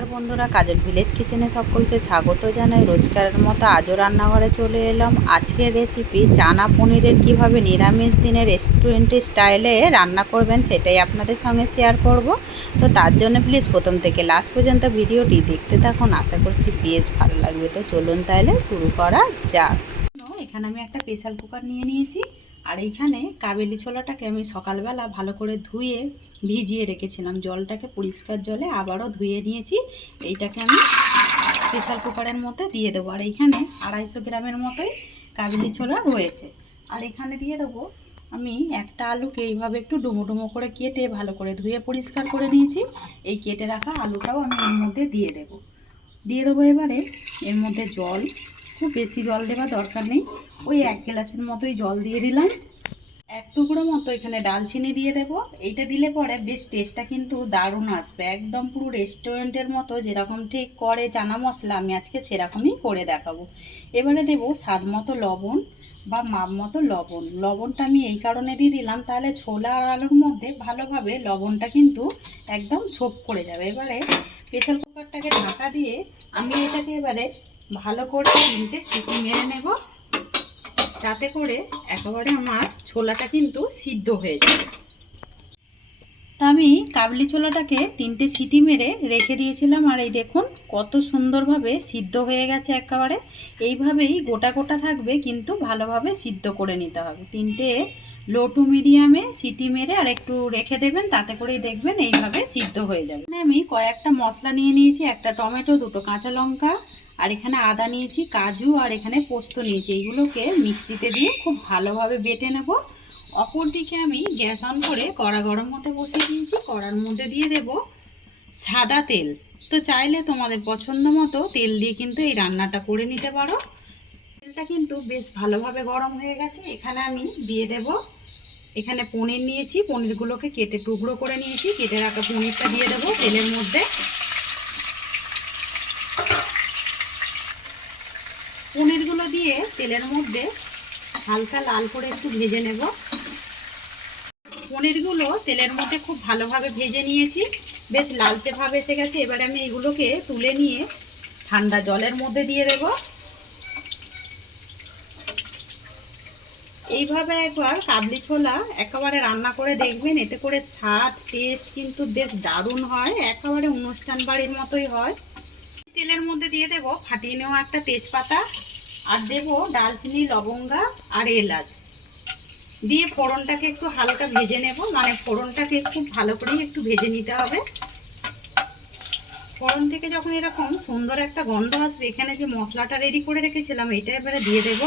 নমস্কার বন্ধুরা, কাজের ভিলেজ কিচেনে সকলকে স্বাগত জানাই। রোজকারের মতো আজও রান্নাঘরে চলে এলাম। আজকের রেসিপি চানা পনিরের কীভাবে নিরামিষ দিনে রেস্টুরেন্টের স্টাইলে রান্না করবেন সেটাই আপনাদের সঙ্গে শেয়ার করব। তো তার জন্য প্লিজ প্রথম থেকে লাস্ট পর্যন্ত ভিডিওটি দেখতে থাকুন। আশা করছি বেশ ভালো লাগবে। তো চলুন তাহলে শুরু করা যাক। এখানে আমি একটা প্রেশার কুকার নিয়ে নিয়েছি। আর এইখানে কাবেলি ছোলাটাকে আমি সকালবেলা ভালো করে ধুয়ে ভিজিয়ে রেখেছিলাম। জলটাকে পরিষ্কার জলে আবারও ধুয়ে নিয়েছি। এইটাকে আমি প্রেশার কুকারের মধ্যে দিয়ে দেবো। আর এইখানে আড়াইশো গ্রামের মতোই কাবেলি ছোলা রয়েছে। আর এখানে দিয়ে দেবো আমি একটা আলুকে এইভাবে একটু ডুমো ডুমো করে কেটে ভালো করে ধুয়ে পরিষ্কার করে নিয়েছি। এই কেটে রাখা আলুটাও আমি এর মধ্যে দিয়ে দেবো। দিয়ে দেবো এবারে এর মধ্যে জল। খুব বেশি জল দেওয়া দরকার নেই। ওই এক গ্লাসের মতোই জল দিয়ে দিলাম। এক টুকরো মতো এখানে ডালচিনি দিয়ে দেবো। এইটা দিলে পরে বেশ টেস্টটা কিন্তু দারুণ আসবে। একদম পুরো রেস্টুরেন্টের মতো যেরকম ঠিক করে চানা মশলা, আমি আজকে সেরকমই করে দেখাবো। এবারে দেবো স্বাদ মতো লবণ বা মাপ মতো লবণ। লবণটা আমি এই কারণে দিয়ে দিলাম, তাহলে ছোলা আর আলুর মধ্যে ভালোভাবে লবণটা কিন্তু একদম ছোপ করে যাবে। এবারে প্রেশার কুকারটাকে ঢাকা দিয়ে আমি এটাকে এবারে ভালো করে তিনটে সিটি মেরে নেব। যাতে করে একেবারে আমার ছোলাটা কিন্তু সিদ্ধ হয়ে যাবে। তা আমি কাবলি ছোলাটাকে তিনটে সিটি মেরে রেখে দিয়েছিলাম আর এই দেখুন কত সুন্দরভাবে সিদ্ধ হয়ে গেছে একেবারে। এইভাবেই গোটা গোটা থাকবে কিন্তু ভালোভাবে সিদ্ধ করে নিতে হবে। তিনটে লো টু মিডিয়ামে সিটি মেরে আর একটু রেখে দেবেন, তাতে করেই দেখবেন এইভাবে সিদ্ধ হয়ে যাবে। আমি কয়েকটা মশলা নিয়ে নিয়েছি, একটা টমেটো, দুটো কাঁচা লঙ্কা, আর এখানে আদা নিয়েছি, কাজু, আর এখানে পোস্ত নিয়েছি। এইগুলোকে মিক্সিতে দিয়ে খুব ভালোভাবে বেটে নেব। অপর দিকে আমি গ্যাস অন করে কড়া গরম হতে বসিয়ে দিয়েছি। কড়ার মধ্যে দিয়ে দেব সাদা তেল। তো চাইলে তোমাদের পছন্দ মতো তেল দিয়ে কিন্তু এই রান্নাটা করে নিতে পারো। তেলটা কিন্তু বেশ ভালোভাবে গরম হয়ে গেছে। এখানে আমি দিয়ে দেব এখানে পনির নিয়েছি, পনিরগুলোকে কেটে টুকরো করে নিয়েছি। কেটে রাখা পনিরটা দিয়ে দেবো তেলের মধ্যে। পনিরগুলো দিয়ে তেলের মধ্যে হালকা লাল করে একটু ভেজে নেব। পনিরগুলো তেলের মধ্যে খুব ভালোভাবে ভেজে নিয়েছি। বেশ লালচে ভাব এসে গেছে। এবারে আমি এগুলোকে তুলে নিয়ে ঠান্ডা জলের মধ্যে দিয়ে দেব। এইভাবে একবার কাবলি ছোলা একেবারে রান্না করে দেখবেন, এতে করে স্বাদ টেস্ট কিন্তু বেশ দারুণ হয়, একেবারে অনুষ্ঠান বাড়ির মতোই হয়। তেলের মধ্যে দিয়ে দেব, ফাটিয়ে নেওয়া একটা তেজপাতা, আর দেব ডালচিনি, লবঙ্গা আর এলাচ। দিয়ে ফোড়নটাকে একটু হালকা ভেজে নেব মানে ফোড়নটাকে খুব ভালো করেই একটু ভেজে নিতে হবে। ফোড়ন থেকে যখন এরকম সুন্দর একটা গন্ধ আসবে, এখানে যে মশলাটা রেডি করে রেখেছিলাম এটা এবারে দিয়ে দেব।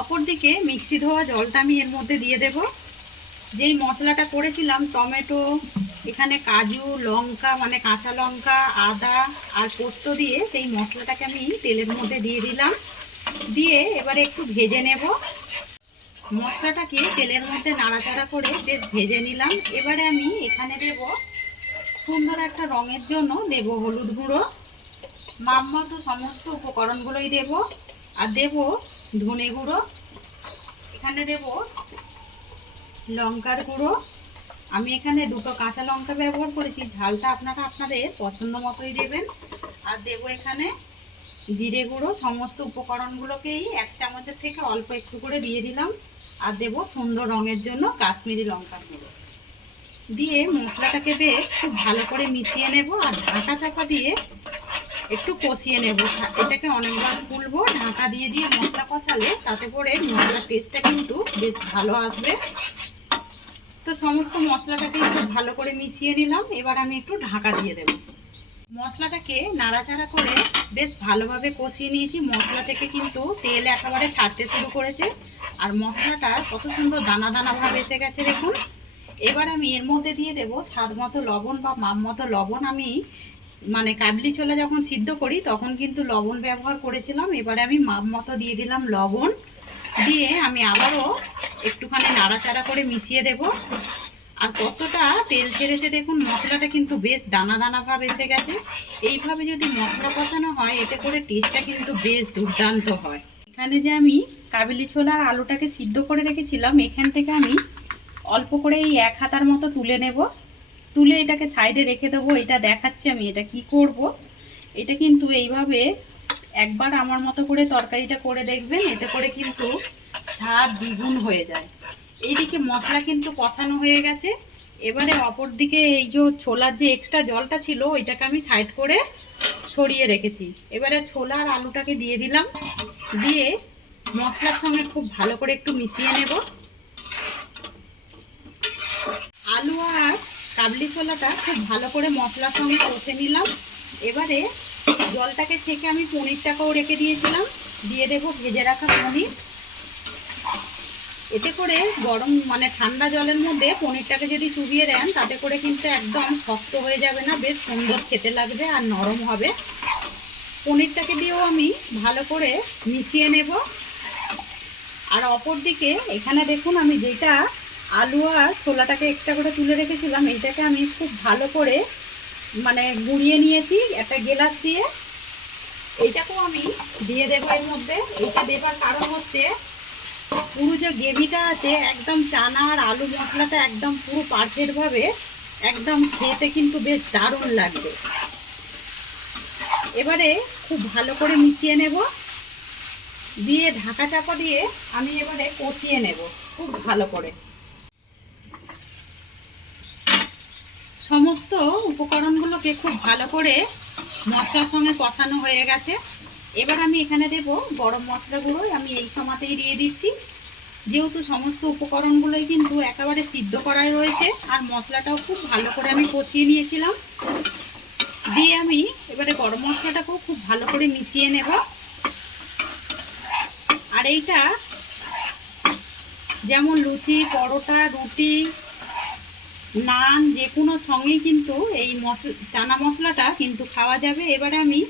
অপরদিকে মিক্সি ধোয়া জলটা আমি এর মধ্যে দিয়ে দেব। যেই মশলাটা করেছিলাম, টমেটো, এখানে কাজু, লঙ্কা মানে কাঁচা লঙ্কা, আদা আর পোস্ত দিয়ে সেই মশলাটাকে আমি তেলের মধ্যে দিয়ে দিলাম। দিয়ে এবারে একটু ভেজে নেব। মশলাটাকে তেলের মধ্যে নাড়াচাড়া করে বেশ ভেজে নিলাম। এবারে আমি এখানে দেব সুন্দর একটা রঙের জন্য দেব হলুদ গুঁড়ো। মাম মতো সমস্ত উপকরণগুলোই দেব। আর দেব ধনে গুঁড়ো, এখানে দেব লঙ্কার গুঁড়ো। আমি এখানে দুটো কাঁচা লঙ্কা ব্যবহার করেছি, ঝালটা আপনারা আপনাদের পছন্দ মতোই দেবেন। আর দেবো এখানে জিরে গুঁড়ো, সমস্ত উপকরণগুলোকেই এক চামচের থেকে অল্প একটু করে দিয়ে দিলাম। আর দেবো সুন্দর রঙের জন্য কাশ্মীরি লঙ্কার গুঁড়ো। দিয়ে মশলাটাকে বেশ খুব ভালো করে মিশিয়ে নেব, আর ঢাকা চাপা দিয়ে একটু কষিয়ে নেব। এটাকে অনেকবার তুলবো ঢাকা দিয়ে দিয়ে মশলা কষালে তাতে করে মশলার টেস্টটা কিন্তু বেশ ভালো আসবে। তো সমস্ত মশলাটাকে একটু ভালো করে মিশিয়ে নিলাম। এবার আমি একটু ঢাকা দিয়ে দেব। মশলাটাকে নাড়াচাড়া করে বেশ ভালোভাবে কষিয়ে নিয়েছি। মশলা থেকে কিন্তু তেল একেবারে ছাড়তে শুরু করেছে। আর মশলাটা কত সুন্দর দানা দানা ভাব এসে গেছে দেখুন। এবার আমি এর মধ্যে দিয়ে দেব স্বাদ মতো লবণ বা মাপ মতো লবণ। আমি মানে কাবলি ছোলা যখন সিদ্ধ করি, তখন কিন্তু লবণ ব্যবহার করেছিলাম। এবারে আমি মাপ মতো দিয়ে দিলাম লবণ। দিয়ে আমি আবারও একটুখানি নাড়াচাড়া করে মিশিয়ে দেব। আর কতটা তেল ছেড়েছে দেখুন, মশলাটা কিন্তু বেশ দানা দানা ভাব এসে গেছে। এইভাবে যদি মশলা কষানো হয়, এতে করে টেস্টটা কিন্তু বেশ দুর্দান্ত হয়। এখানে যে আমি কাবেলি ছোলা আর আলুটাকে সিদ্ধ করে রেখেছিলাম, এখান থেকে আমি অল্প করে এই এক হাতার মতো তুলে নেব। তুলে এটাকে সাইডে রেখে দেবো, এটা দেখাচ্ছি আমি এটা কি করব। এটা কিন্তু এইভাবে একবার আমার মতো করে তরকারিটা করে দেখবেন, এতে করে কিন্তু স্বাদ দ্বিগুণ হয়ে যায়। এইদিকে মশলা কিন্তু কষানো হয়ে গেছে। এবারে অপর দিকে এই যে ছোলার যে এক্সট্রা জলটা ছিল, ওইটাকে আমি সাইড করে সরিয়ে রেখেছি। এবারে ছোলা আর আলুটাকে দিয়ে দিলাম। দিয়ে মশলার সঙ্গে খুব ভালো করে একটু মিশিয়ে নেব আলু আর কাবলি ছোলাটা খুব ভালো করে মশলার সঙ্গে কষে নিলাম। এবারে জলটাকে থেকে আমি পনিরটাকেও রেখে দিয়েছিলাম। দিয়ে দেবো ভেজে রাখা পনির। এতে করে গরম মানে ঠান্ডা জলের মধ্যে পনিরটাকে যদি চুবিয়ে দেন, তাতে করে কিন্তু একদম শক্ত হয়ে যাবে না, বেশ সুন্দর খেতে লাগবে আর নরম হবে। পনিরটাকে দিয়েও আমি ভালো করে মিশিয়ে নেব। আর অপর দিকে এখানে দেখুন আমি যেটা আলু আর ছোলাটাকে একটা করে তুলে রেখেছিলাম। এইটাকে আমি খুব ভালো করে মানে গুঁড়িয়ে নিয়েছি একটা গেলাস দিয়ে। এইটাকেও আমি দিয়ে দেবো এর মধ্যে। এইটা দেবার কারণ হচ্ছে, পুরো যে গ্রেভিটা আছে, একদম চানা আর আলু মশলাটা একদম পুরো পারফেক্টভাবে একদম খেতে কিন্তু বেশ দারুণ লাগবে। এবারে খুব ভালো করে মিশিয়ে নেব। দিয়ে ঢাকা চাপা দিয়ে আমি এবারে কষিয়ে নেব, খুব ভালো করে। সমস্ত উপকরণগুলোকে খুব ভালো করে মশলার সঙ্গে কষানো হয়ে গেছে। এবার আমি এখানে দেব গরম মশলাগুলো আমি এই সময়তেই দিয়ে দিচ্ছি। যেহেতু সমস্ত উপকরণগুলোই কিন্তু একেবারে সিদ্ধ করাই রয়েছে, আর মশলাটাও খুব ভালো করে আমি কষিয়ে নিয়েছিলাম। দিয়ে আমি এবারে গরম মশলাটাকেও খুব ভালো করে মিশিয়ে নেব। আর এইটা যেমন লুচি, পরোটা, রুটি নান যে কোনো সঙ্গেই কিন্তু এই মশলা, চানা মশলাটা কিন্তু খাওয়া যাবে। এবারে আমি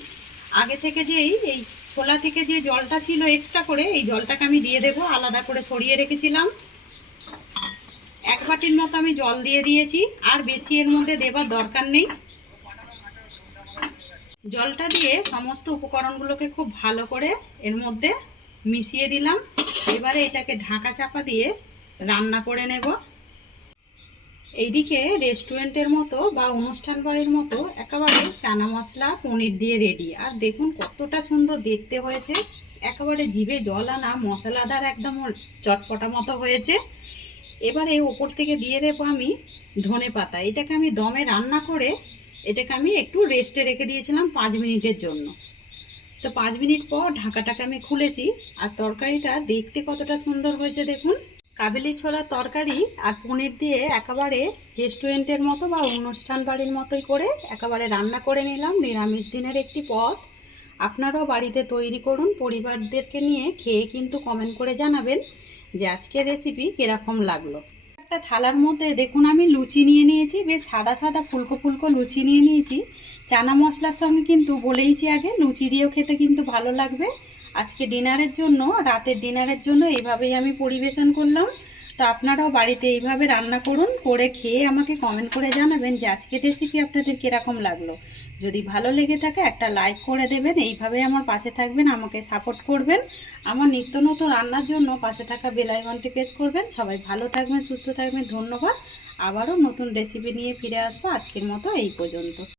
আগে থেকে যেই, এই ছোলা থেকে যে জলটা ছিল এক্সট্রা করে, এই জলটাকে আমি দিয়ে দেব, আলাদা করে সরিয়ে রেখেছিলাম। এক বাটির মতো আমি জল দিয়ে দিয়েছি, আর বেশি এর মধ্যে দেবার দরকার নেই। জলটা দিয়ে সমস্ত উপকরণগুলোকে খুব ভালো করে এর মধ্যে মিশিয়ে দিলাম। এবারে এটাকে ঢাকা চাপা দিয়ে রান্না করে নেব। এইদিকে রেস্টুরেন্টের মতো বা অনুষ্ঠান বাড়ির মতো একেবারে চানা মশলা, পনির দিয়ে রেডি আর দেখুন কতটা সুন্দর দেখতে হয়েছে। একেবারে জিভে জল আনা মশলাদার একদম চটপটা মতো হয়েছে। এবারে ওপর থেকে দিয়ে দেবো আমি ধনে পাতা। এটাকে আমি দমে রান্না করে এটাকে আমি একটু রেস্টে রেখে দিয়েছিলাম পাঁচ মিনিটের জন্য। তো পাঁচ মিনিট পর ঢাকাটাকে আমি খুলেছি। আর তরকারিটা দেখতে কতটা সুন্দর হয়েছে দেখুন। কাবেলি ছোলা তরকারি আর পনির দিয়ে একেবারে রেস্টুরেন্টের মতো বা অনুষ্ঠান বাড়ির মতোই করে একেবারে রান্না করে নিলাম। নিরামিষ দিনের একটি পদ। আপনারাও বাড়িতে তৈরি করুন। পরিবারদেরকে নিয়ে খেয়ে কিন্তু কমেন্ট করে জানাবেন যে আজকের রেসিপি কীরকম লাগল। একটা থালার মধ্যে দেখুন আমি লুচি নিয়ে নিয়েছি, বেশ সাদা সাদা ফুলকো ফুলকো লুচি নিয়ে নিয়েছি। চানা মশলার সঙ্গে কিন্তু বলেইছি আগে, লুচি দিয়েও খেতে কিন্তু ভালো লাগবে। আজকে ডিনারের জন্য, রাতের ডিনারের জন্য এইভাবেই আমি পরিবেশন করলাম। তো আপনারাও বাড়িতে এইভাবে রান্না করুন, করে খেয়ে আমাকে কমেন্ট করে জানাবেন যে আজকের রেসিপি আপনাদের কীরকম লাগল। যদি ভালো লেগে থাকে একটা লাইক করে দেবেন, এইভাবে আমার পাশে থাকবেন, আমাকে সাপোর্ট করবেন। আমার নিত্য নতুন রান্নার জন্য পাশে থাকা বেলাইকনটি প্রেস করবেন। সবাই ভালো থাকবেন, সুস্থ থাকবেন, ধন্যবাদ। আবারও নতুন রেসিপি নিয়ে ফিরে আসব আজকের মতো এই পর্যন্ত।